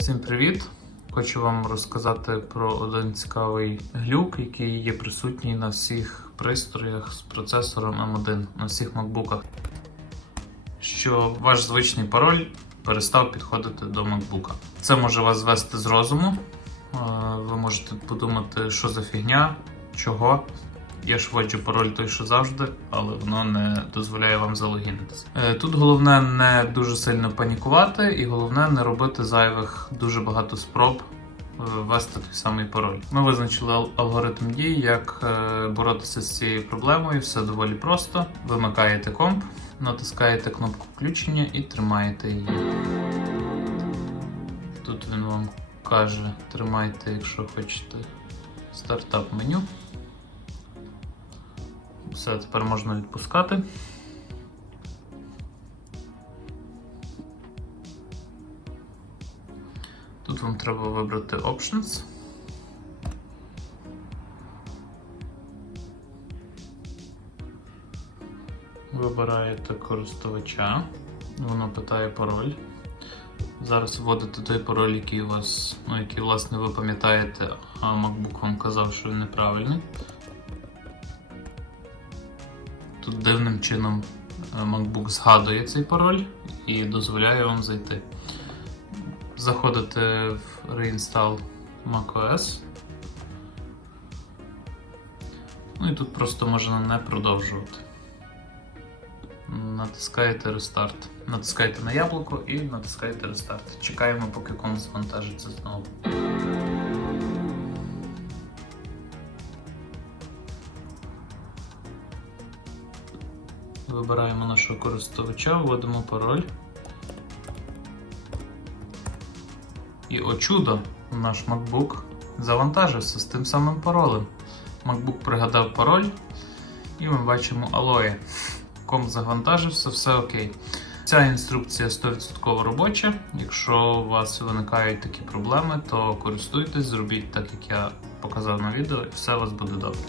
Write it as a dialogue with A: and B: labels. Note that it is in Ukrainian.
A: Всім привіт! Хочу вам розказати про один цікавий глюк, який є присутній на всіх пристроях з процесором M1, на всіх макбуках. Що ваш звичний пароль перестав підходити до макбука. Це може вас звести з розуму. Е, Ви можете подумати, що за фігня, чого. Я ж вводжу пароль той, що завжди, але воно не дозволяє вам залогінитися. Е, Тут головне не дуже сильно панікувати, і головне не робити зайвих дуже багато спроб е, ввести той самий пароль. Ми визначили алгоритм дій, як е, боротися з цією проблемою. Все доволі просто. Вимикаєте комп, натискаєте кнопку включення і тримаєте її. Тут він вам каже: тримайте, якщо хочете стартап меню. Все, тепер можна відпускати. Тут вам треба вибрати Options. Вибираєте користувача, воно питає пароль. Зараз вводите той пароль, який у вас, ну, який, власне, ви пам'ятаєте, а MacBook вам казав, що він неправильний. Тут дивним чином е, MacBook згадує цей пароль і дозволяє вам зайти. Заходите в Reinstall macOS. Ну і тут просто можна не продовжувати. Натискаєте Restart. Натискаєте на яблуко і натискаєте Restart. Чекаємо, поки комп завантажиться знову. Вибираємо нашого користувача, вводимо пароль. І о чудо, наш MacBook завантажився з тим самим паролем. MacBook пригадав пароль, і ми бачимо Aloe. Комп завантажився, все окей. Ця інструкція 100% робоча. Якщо у вас виникають такі проблеми, то користуйтесь, зробіть так, як я показав на відео, і все у вас буде добре.